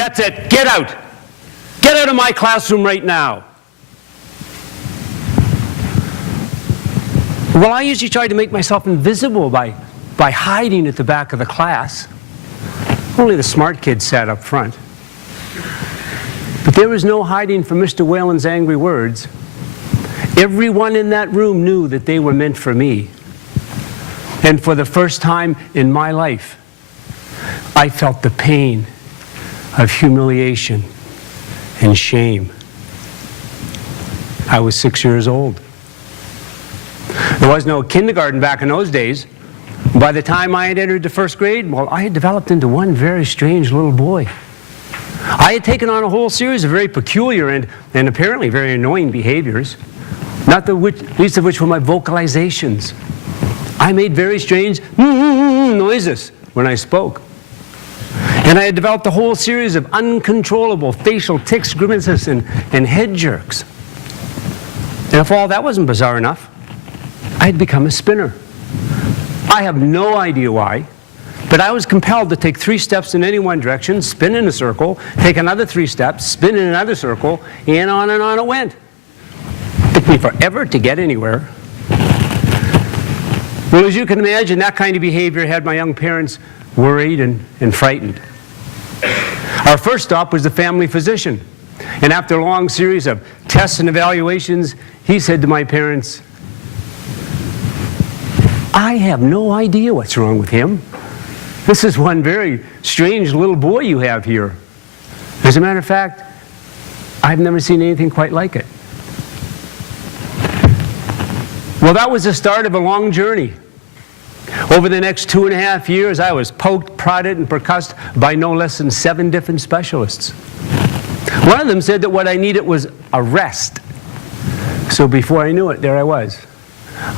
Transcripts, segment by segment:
That's it. Get out. Get out of my classroom right now. Well, I usually tried to make myself invisible by hiding at the back of the class. Only the smart kids sat up front. But there was no hiding from Mr. Whalen's angry words. Everyone in that room knew that they were meant for me. And for the first time in my life, I felt the pain of humiliation and shame. I was 6 years old. There was no kindergarten back in those days. By the time I had entered the first grade, well, I had developed into one very strange little boy. I had taken on a whole series of very peculiar and apparently very annoying behaviors, not the least of which were my vocalizations. I made very strange noises when I spoke. And I had developed a whole series of uncontrollable facial tics, grimaces, and head jerks. And if all that wasn't bizarre enough, I had become a spinner. I have no idea why, but I was compelled to take 3 steps in any one direction, spin in a circle, take another 3 steps, spin in another circle, and on it went. It took me forever to get anywhere. Well, as you can imagine, that kind of behavior had my young parents worried and frightened. Our first stop was the family physician. And after a long series of tests and evaluations, he said to my parents, "I have no idea what's wrong with him. This is one very strange little boy you have here. As a matter of fact, I've never seen anything quite like it." Well, that was the start of a long journey. Over the next 2.5 years, I was poked, prodded, and percussed by no less than 7 different specialists. One of them said that what I needed was a rest. So before I knew it, there I was,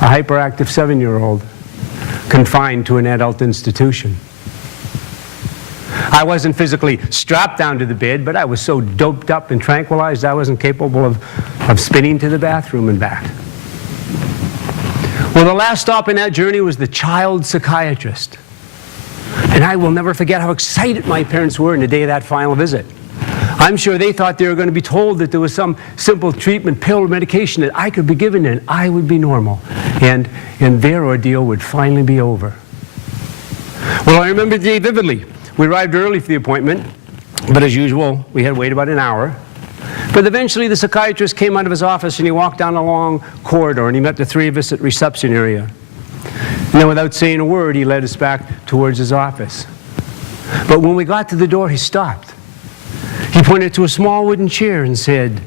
a hyperactive 7-year-old, confined to an adult institution. I wasn't physically strapped down to the bed, but I was so doped up and tranquilized I wasn't capable of spinning to the bathroom and back. Well, the last stop in that journey was the child psychiatrist. And I will never forget how excited my parents were on the day of that final visit. I'm sure they thought they were going to be told that there was some simple treatment, pill, or medication that I could be given and I would be normal. And their ordeal would finally be over. Well, I remember the day vividly. We arrived early for the appointment, but as usual, we had to wait about an hour. But eventually the psychiatrist came out of his office and he walked down a long corridor and he met the 3 of us at reception area. And then without saying a word, he led us back towards his office. But when we got to the door, he stopped. He pointed to a small wooden chair and said,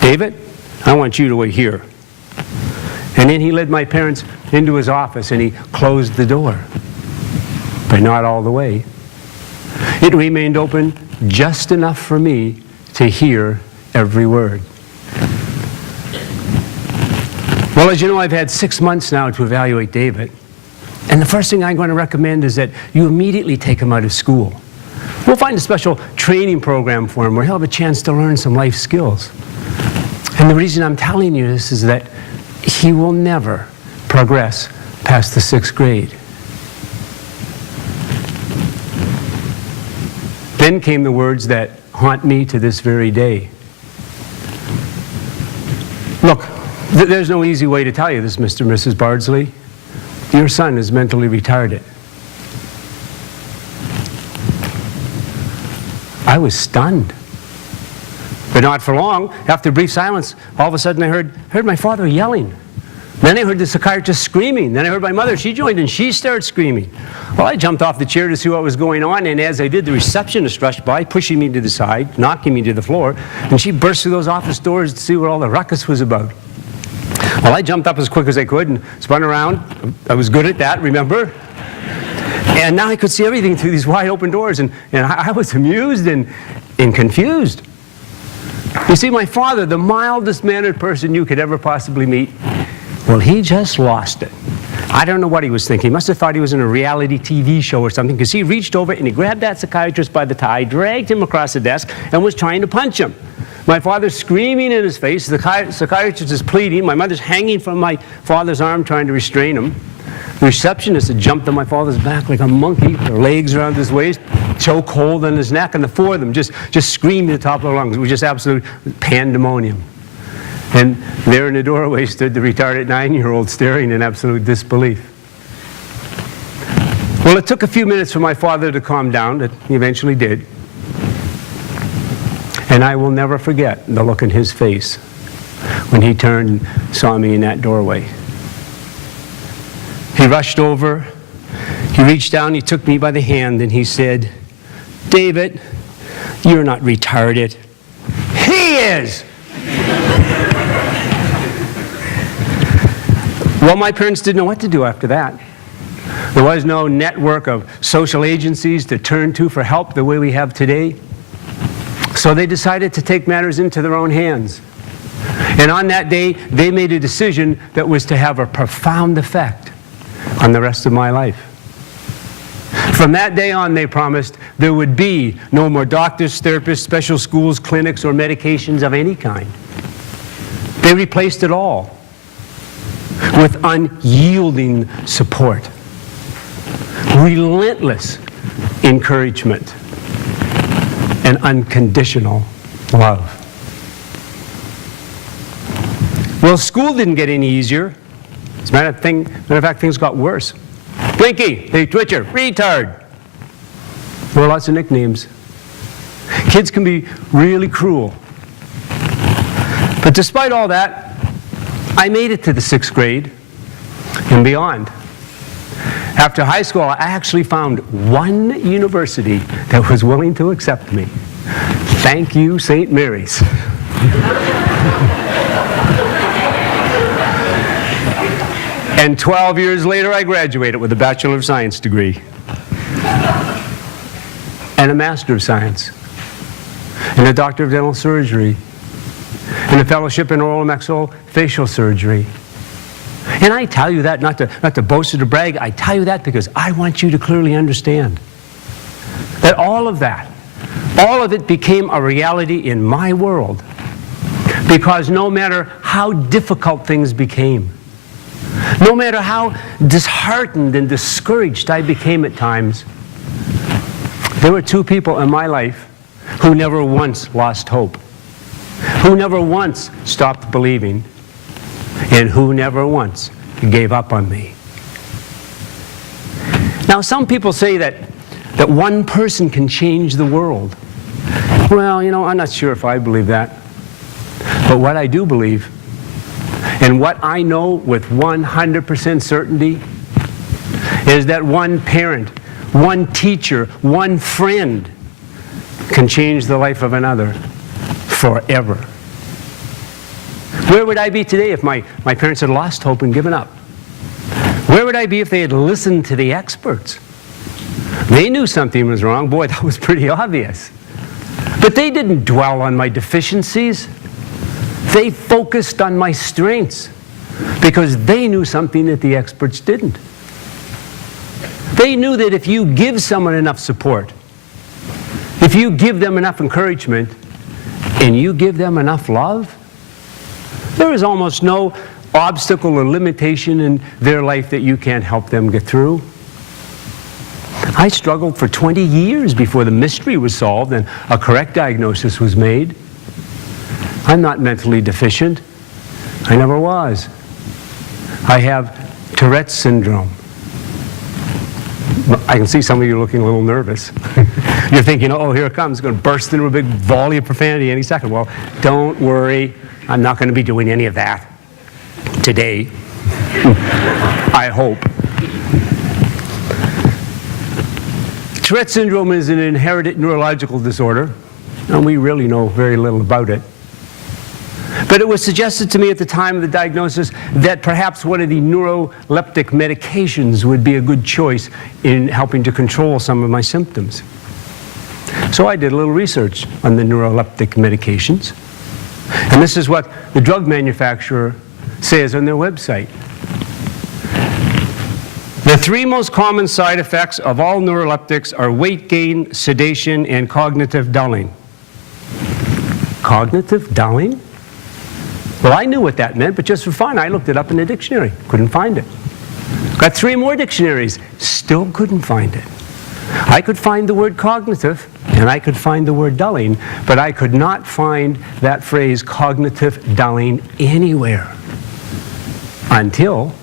"David, I want you to wait here." And then he led my parents into his office and he closed the door. But not all the way. It remained open just enough for me to hear every word. Well, as you know, I've had 6 months now to evaluate David. And the first thing I'm going to recommend is that you immediately take him out of school. We'll find a special training program for him where he'll have a chance to learn some life skills. And the reason I'm telling you this is that he will never progress past the 6th grade. Then came the words that haunt me to this very day. Look, there's no easy way to tell you this, Mr. and Mrs. Bardsley. Your son is mentally retarded. I was stunned. But not for long. After a brief silence, all of a sudden I heard my father yelling. Then I heard the psychiatrist screaming. Then I heard my mother. She joined and she started screaming. Well, I jumped off the chair to see what was going on, and as I did, the receptionist rushed by, pushing me to the side, knocking me to the floor, and she burst through those office doors to see what all the ruckus was about. Well, I jumped up as quick as I could and spun around. I was good at that, remember? And now I could see everything through these wide open doors, and I was amused and confused. You see, my father, the mildest mannered person you could ever possibly meet, well, he just lost it. I don't know what he was thinking. He must have thought he was in a reality TV show or something, because he reached over and he grabbed that psychiatrist by the tie, dragged him across the desk, and was trying to punch him. My father's screaming in his face. The psychiatrist is pleading. My mother's hanging from my father's arm trying to restrain him. The receptionist had jumped on my father's back like a monkey, her legs around his waist, choke hold on his neck, and the four of them just screamed at the top of their lungs. It was just absolute pandemonium. And there in the doorway stood the retarded 9-year-old staring in absolute disbelief. Well, it took a few minutes for my father to calm down, but he eventually did. And I will never forget the look in his face when he turned and saw me in that doorway. He rushed over, he reached down, he took me by the hand, and he said, "David, you're not retarded." He is! Well, my parents didn't know what to do after that. There was no network of social agencies to turn to for help the way we have today. So they decided to take matters into their own hands. And on that day, they made a decision that was to have a profound effect on the rest of my life. From that day on, they promised there would be no more doctors, therapists, special schools, clinics, or medications of any kind. They replaced it all with unyielding support, relentless encouragement, and unconditional love. Well, school didn't get any easier. As a matter of fact, things got worse. Blinky, hey, Twitcher, retard. There were lots of nicknames. Kids can be really cruel. But despite all that, I made it to the 6th grade and beyond. After high school, I actually found one university that was willing to accept me. Thank you, St. Mary's. And 12 years later, I graduated with a Bachelor of Science degree and a Master of Science and a Doctor of Dental Surgery and a fellowship in oral and maxillofacial surgery. And I tell you that not to boast or to brag. I tell you that because I want you to clearly understand that all of it became a reality in my world because no matter how difficult things became, no matter how disheartened and discouraged I became at times, there were two people in my life who never once lost hope, who never once stopped believing, and who never once gave up on me. Now, some people say that one person can change the world. Well, you know, I'm not sure if I believe that. But what I do believe, and what I know with 100% certainty, is that one parent, one teacher, one friend can change the life of another forever. Where would I be today if my parents had lost hope and given up? Where would I be if they had listened to the experts? They knew something was wrong. Boy, that was pretty obvious. But they didn't dwell on my deficiencies. They focused on my strengths because they knew something that the experts didn't. They knew that if you give someone enough support, if you give them enough encouragement, and you give them enough love, there is almost no obstacle or limitation in their life that you can't help them get through. I struggled for 20 years before the mystery was solved and a correct diagnosis was made. I'm not mentally deficient. I never was. I have Tourette's syndrome. I can see some of you looking a little nervous. You're thinking, oh, here it comes. It's going to burst into a big volley of profanity any second. Well, don't worry. I'm not going to be doing any of that today. I hope. Tourette's syndrome is an inherited neurological disorder, and we really know very little about it. But it was suggested to me at the time of the diagnosis that perhaps one of the neuroleptic medications would be a good choice in helping to control some of my symptoms. So I did a little research on the neuroleptic medications. And this is what the drug manufacturer says on their website. The three most common side effects of all neuroleptics are weight gain, sedation, and cognitive dulling. Cognitive dulling? Well, I knew what that meant, but just for fun, I looked it up in the dictionary. Couldn't find it. Got 3 more dictionaries, still couldn't find it. I could find the word cognitive, and I could find the word dulling, but I could not find that phrase cognitive dulling anywhere until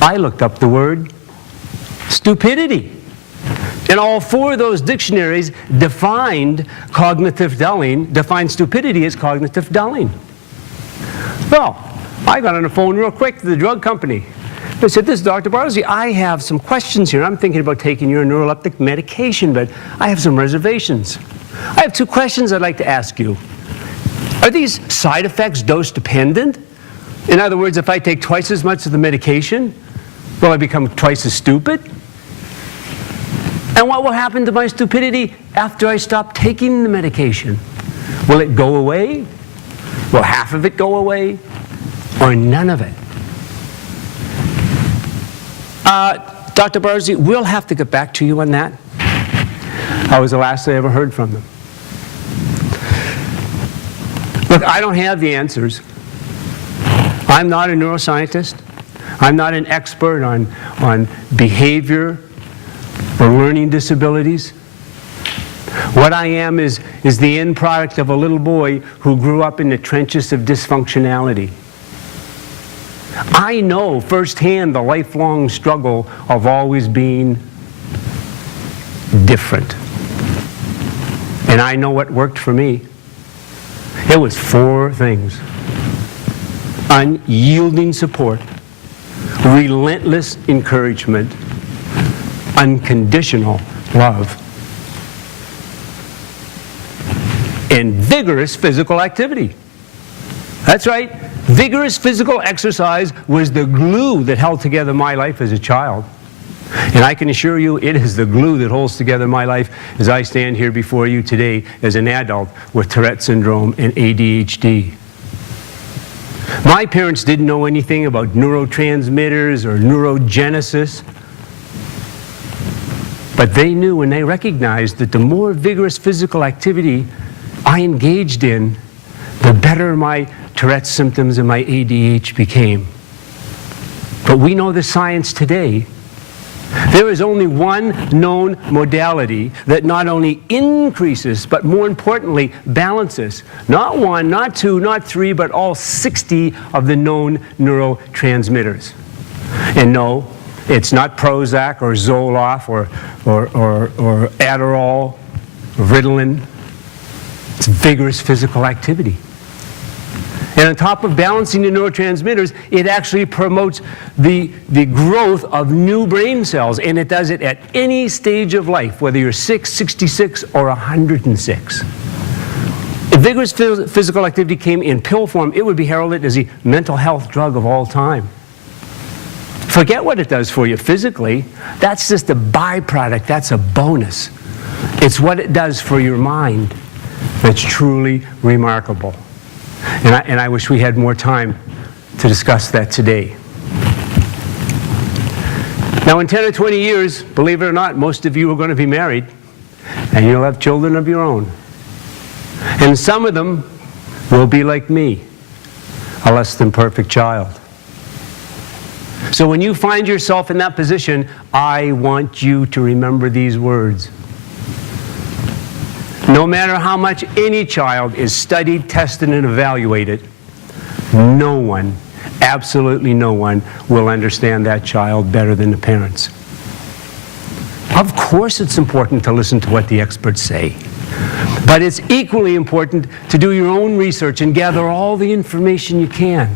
I looked up the word stupidity. And all 4 of those dictionaries defined cognitive dulling, defined stupidity as cognitive dulling. Well, I got on the phone real quick to the drug company. I said, this is Dr. Bardsley. I have some questions here. I'm thinking about taking your neuroleptic medication, but I have some reservations. I have 2 questions I'd like to ask you. Are these side effects dose dependent? In other words, if I take twice as much of the medication, will I become twice as stupid? And what will happen to my stupidity after I stop taking the medication? Will it go away? Will half of it go away? Or none of it? Dr. Bardsley, we'll have to get back to you on that. That was the last I ever heard from them. Look, I don't have the answers. I'm not a neuroscientist. I'm not an expert on behavior or learning disabilities. What I am is the end product of a little boy who grew up in the trenches of dysfunctionality. I know firsthand the lifelong struggle of always being different. And I know what worked for me. It was 4 things. Unyielding support, relentless encouragement, unconditional love, and vigorous physical activity. That's right. Vigorous physical exercise was the glue that held together my life as a child. And I can assure you it is the glue that holds together my life as I stand here before you today as an adult with Tourette syndrome and ADHD. My parents didn't know anything about neurotransmitters or neurogenesis, but they knew and they recognized that the more vigorous physical activity I engaged in, the better my Tourette's symptoms and my ADHD became. But we know the science today. There is only one known modality that not only increases, but more importantly, balances. Not 1, not 2, not 3, but all 60 of the known neurotransmitters. And no, it's not Prozac or Zoloft or Adderall or Ritalin. It's vigorous physical activity. And on top of balancing the neurotransmitters, it actually promotes the growth of new brain cells, and it does it at any stage of life, whether you're 6, 66, or 106. If vigorous physical activity came in pill form, it would be heralded as a mental health drug of all time. Forget what it does for you physically. That's just a byproduct. That's a bonus. It's what it does for your mind that's truly remarkable. And I wish we had more time to discuss that today. Now in 10 or 20 years, believe it or not, most of you are going to be married, and you'll have children of your own. And some of them will be like me, a less than perfect child. So when you find yourself in that position, I want you to remember these words. No matter how much any child is studied, tested, and evaluated, no one, absolutely no one, will understand that child better than the parents. Of course it's important to listen to what the experts say, but it's equally important to do your own research and gather all the information you can.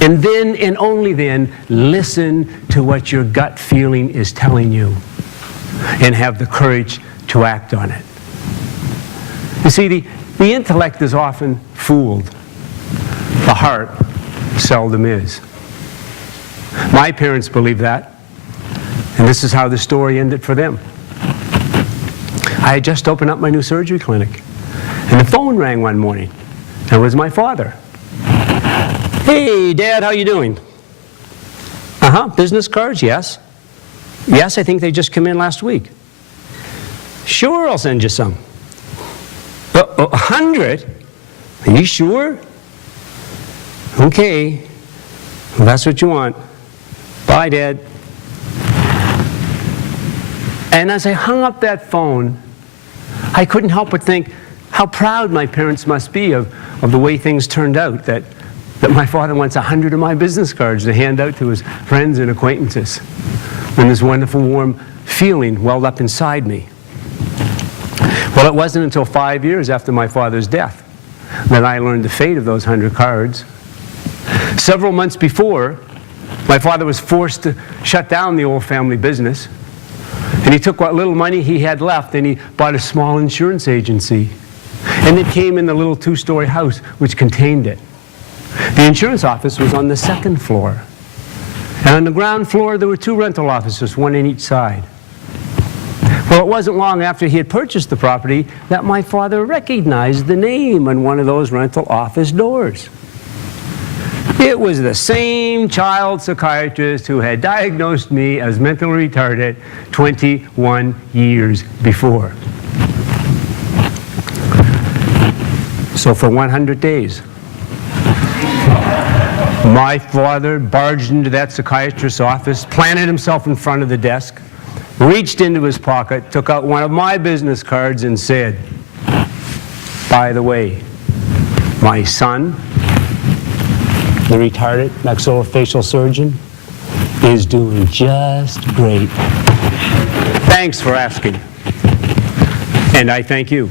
And then, and only then, listen to what your gut feeling is telling you and have the courage to act on it. You see, the intellect is often fooled. The heart seldom is. My parents believed that, and this is how the story ended for them. I had just opened up my new surgery clinic, and the phone rang one morning, and it was my father. Hey, Dad, how you doing? Business cards, yes. Yes, I think they just came in last week. Sure, I'll send you some. 100? Are you sure? Okay, well, that's what you want. Bye, Dad. And as I hung up that phone, I couldn't help but think how proud my parents must be of the way things turned out, that my father wants 100 of my business cards to hand out to his friends and acquaintances. And this wonderful warm feeling welled up inside me. Well, it wasn't until 5 years after my father's death that I learned the fate of those 100 cards. Several months before, my father was forced to shut down the old family business. And he took what little money he had left and he bought a small insurance agency. And it came in the little two-story house which contained it. The insurance office was on the second floor. And on the ground floor there were 2 rental offices, one on each side. Well, it wasn't long after he had purchased the property that my father recognized the name on one of those rental office doors. It was the same child psychiatrist who had diagnosed me as mentally retarded 21 years before. So for 100 days, my father barged into that psychiatrist's office, planted himself in front of the desk, reached into his pocket, took out one of my business cards and said, "By the way, my son, the retarded maxillofacial surgeon, is doing just great. Thanks for asking." And I thank you.